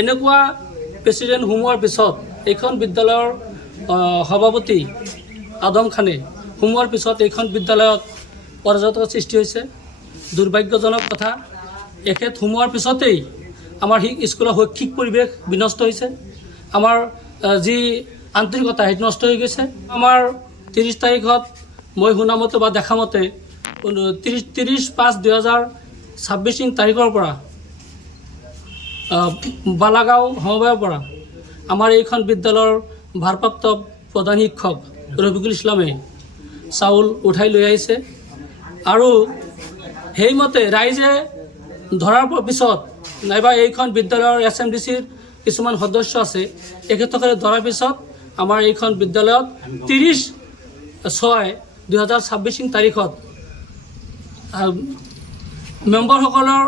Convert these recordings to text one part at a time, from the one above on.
এনেকুৱা প্ৰেচিডেণ্ট সোমোৱাৰ পিছত এইখন বিদ্যালয়ৰ সভাপতি আদম খানে সোমোৱাৰ পিছত এইখন বিদ্যালয়ত অৰাজকতাৰ সৃষ্টি হৈছে। দুৰ্ভাগ্যজনক কথা, এখেত সোমোৱাৰ পিছতেই আমাৰ স্কুলৰ শৈক্ষিক পৰিৱেশ বিনষ্ট হৈছে। আমাৰ যি আন্তৰিকতা সেইটো নষ্ট হৈ গৈছে। আমাৰ 30 তাৰিখত মই শুনামতে বা দেখামতে 30/5/2026 তাৰিখৰ পৰা বালাগাঁও সমবায়ৰ পৰা আমাৰ এইখন বিদ্যালয়ৰ ভাৰপ্ৰাপ্ত প্ৰধান শিক্ষক ৰফিকুল ইছলামে চাউল উঠাই লৈ আহিছে আৰু সেইমতে ৰাইজে ধৰাৰ পিছত নাইবা এইখন বিদ্যালয়ৰ SMDCৰ কিছুমান সদস্য আছে, এখেতসকলে ধৰাৰ পিছত আমাৰ এইখন বিদ্যালয়ত 30/6/2026 তাৰিখত মেম্বাৰসকলৰ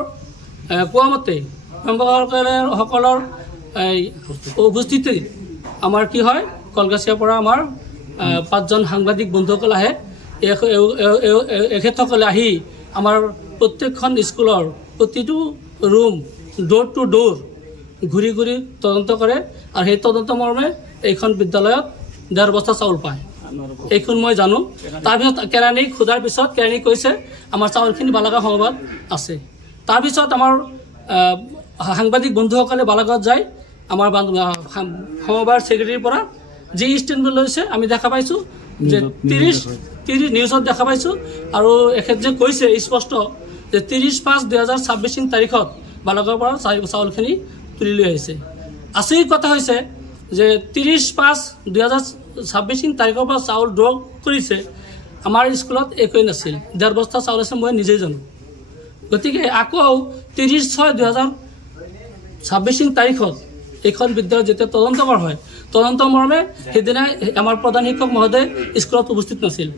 কোৱা মতে মেম্বাৰসকলৰ উপস্থিতিত আমাৰ কি হয়, কলগাছিয়াৰ পৰা আমাৰ 5জন সাংবাদিক বন্ধুসকল আহে। এখেতসকলে আহি আমাৰ প্ৰত্যেকখন স্কুলৰ প্ৰতিটো ৰুম ডোৰ টু ডোৰ ঘূৰি ঘূৰি তদন্ত কৰে আৰু সেই তদন্ত মৰ্মে এইখন বিদ্যালয়ত 1.5 বস্তা চাউল পায়। এইখন মই জানো। তাৰপিছত কেৰাণীক সোধাৰ পিছত কেৰাণীক কৈছে আমাৰ চাউলখিনি বালাগাঁও সমবায়ত আছে। তাৰপিছত আমাৰ সাংবাদিক বন্ধুসকলে বালাগাঁৱত যায় আমাৰ সমবায়ৰ ছেক্ৰেটাৰীৰ পৰা যি ষ্টেটমেণ্ট লৈছে আমি দেখা পাইছোঁ যে 30 নিউজত দেখা পাইছোঁ আৰু এখেত যে কৈছে স্পষ্ট যে 30/5/2026 তাৰিখত বালাগাঁৱৰ পৰা চাউলখিনি তুলি লৈ আহিছে। আচৰিত কথা হৈছে যে 30/5/2026 তাৰিখৰ পৰা চাউল ড্ৰ কৰিছে, আমাৰ স্কুলত একোৱেই নাছিল। 1.5 বস্তা চাউল আছে, মই নিজেই জানো। গতিকে আকৌ 30/6/2026 তাৰিখত এইখন বিদ্যালয়ত যেতিয়া তদন্ত কৰা হয়, তদন্ত মৰ্মে সেইদিনা আমাৰ প্ৰধান শিক্ষক মহোদয় স্কুলত উপস্থিত নাছিল।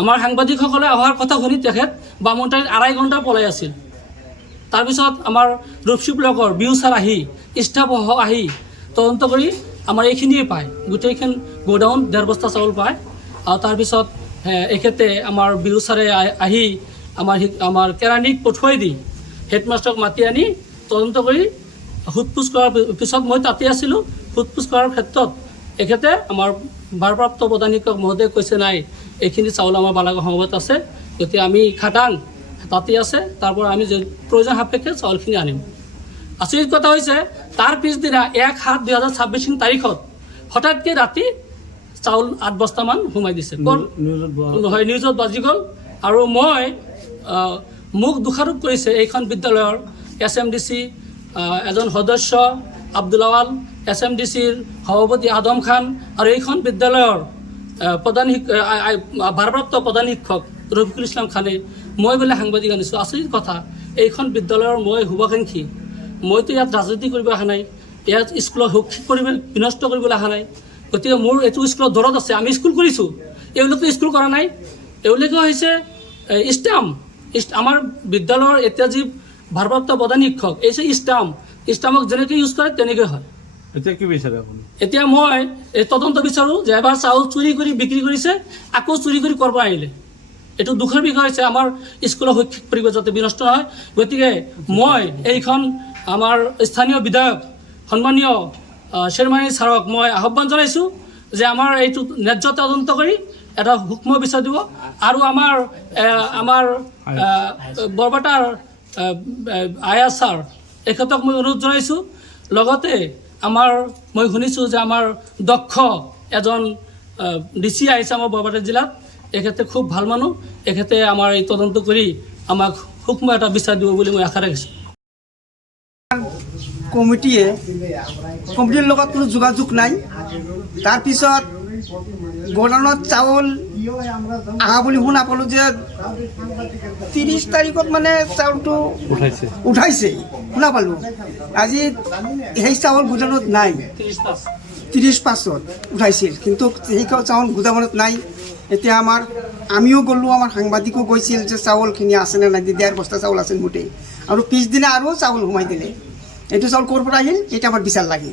আমাৰ সাংবাদিকসকলে অহাৰ কথা শুনি তেখেত বামুণটাৰীত 2.5 ঘণ্টা পলাই আছিল। তাৰপিছত আমাৰ ৰূপসী ব্লকৰ বিহু ছাৰ আহি ষ্টাফ আহি তদন্ত কৰি আমাৰ এইখিনিয়ে পায়, গোটেইখন গোডাউন 1.5 বস্তা চাউল পায়। আৰু তাৰপিছত এখেতে আমাৰ বিহু ছাৰে আহি আমাৰ কেৰাণীক পঠুৱাই দি হেডমাষ্টাৰক মাতি আনি তদন্ত কৰি সোধপোছ কৰাৰ পিছত মই তাতে আছিলোঁ। সোধপোছ কৰাৰ ক্ষেত্ৰত এখেতে আমাৰ ভাৰপ্ৰাপ্ত প্ৰধান শিক্ষক মহোদয়ে কৈছে নাই, এইখিনি চাউল আমাৰ বালাগাঁও সমবায়ত আছে, গতিকে আমি খাটাং তাতে আছে, তাৰ পৰা আমি প্ৰয়োজন সাপেক্ষে চাউলখিনি আনিম। আচৰিত কথা হৈছে তাৰ পিছদিনা 1/7/2026 তাৰিখত হঠাৎকৈ ৰাতি চাউল 8 বস্তামান সোমাই দিছে। নহয়, নিউজত বাজি গ'ল। আৰু মই মোক দোষাৰোপ কৰিছে এইখন বিদ্যালয়ৰ SMDC এজন সদস্য আব্দুল আৱাল, SMDCৰ সভাপতি আদম খান আৰু এইখন বিদ্যালয়ৰ ভাৰপ্ৰাপ্ত প্ৰধান শিক্ষক ৰফিকুল ইছলাম খানে মই বোলে সাংবাদিক আনিছোঁ। আচৰিত কথা, এইখন বিদ্যালয়ৰ মই শুভাকাংক্ষী। মইতো ইয়াত ৰাজনীতি কৰিব অহা নাই, ইয়াত স্কুলৰ শৈক্ষিক পৰিৱেশ বিনষ্ট কৰিবলৈ অহা নাই। গতিকে মোৰ এইটো স্কুলৰ দৰত আছে, আমি স্কুল কৰিছোঁ, এওঁলোকে স্কুল কৰা নাই। এওঁলোকে হৈছে আমাৰ বিদ্যালয়ৰ এতিয়া যি ভাৰপ্ৰাপ্ত প্ৰধান শিক্ষক এই যে ষ্টাম্পক যেনেকৈ ইউজ কৰে তেনেকৈ হয়। এতিয়া কি বিচাৰে আপুনি? এতিয়া মই এই তদন্ত বিচাৰোঁ যে এবাৰ চাউল চুৰি কৰি বিক্ৰী কৰিছে, আকৌ চুৰি কৰি ক'ৰ পৰা আহিলে। এইটো দুখৰ বিষয় হৈছে আমাৰ স্কুলৰ শৈক্ষিক পৰিৱেশ যাতে বিনষ্ট নহয়। গতিকে মই এইখন আমাৰ স্থানীয় বিধায়ক সন্মানীয় শ্বেৰমানী ছাৰক মই আহ্বান জনাইছোঁ যে আমাৰ এইটো ন্যায্য তদন্ত কৰি এটা সূক্ষ্ম বিচাৰ দিব। আৰু আমাৰ বৰপেটাৰ আয়া ছাৰ এখেতক মই অনুৰোধ জনাইছোঁ। লগতে মই শুনিছোঁ যে আমাৰ দক্ষ এজন DC আহিছে আমাৰ বৰপেটা জিলাত, এখেতে খুব ভাল মানুহ, এখেতে আমাৰ এই তদন্ত কৰি আমাক সূক্ষ্ম এটা বিচাৰ দিব বুলি মই আশা ৰাখিছোঁ। কমিটিৰ লগত কোনো যোগাযোগ নাই। তাৰপিছত গোডাউনত চাউল অহা বুলি শুনা পালোঁ যে 30 তাৰিখত মানে চাউলটো উঠাইছে শুনা পালোঁ। আজি সেই চাউল গোডাউনত নাই, 30/5 উঠাইছিল, কিন্তু সেই চাউল গোডাউনত নাই। এতিয়া আমিও গ'লোঁ, আমাৰ সাংবাদিকো গৈছিল যে চাউলখিনি আছেনে নাই, 1.5 বস্তা চাউল আছিল গোটেই। আৰু পিছদিনা আৰু চাউল সোমাই দিলে। এইটো চাউল ক'ৰ পৰা আহিল এইটো আমাৰ বিচাৰ লাগে।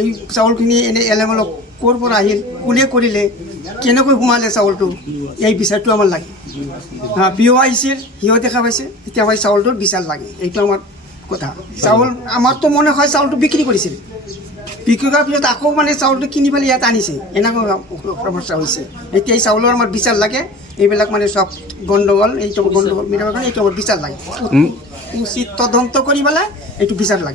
এই চাউলখিনি এনেই এলেমেলক ক'ৰ পৰা আহিল, কোনে কৰিলে, কেনেকৈ সোমালে চাউলটো, এই বিচাৰটো আমাৰ লাগে। PO আহিছিল, সিও দেখা পাইছে, এতিয়া চাউলটোৰ বিচাৰ লাগে। এইটো আমাৰ কথা। চাউল আমাৰ তো মনে হয় চাউলটো বিক্ৰি কৰিছিল, বিক্ৰি কৰাৰ পিছত আকৌ মানে চাউলটো কিনি পেলাই ইয়াত আনিছে, এনেকুৱা সমস্যা হৈছে। এতিয়া এই চাউলৰ আমাৰ বিচাৰ লাগে, এইবিলাক মানে সব গণ্ডগোল, এইটো গণ্ডগোল মিলাবৰ কাৰণে এইটো আমাৰ বিচাৰ লাগে, উচিত তদন্ত কৰি পেলাই এইটো বিচাৰ লাগে।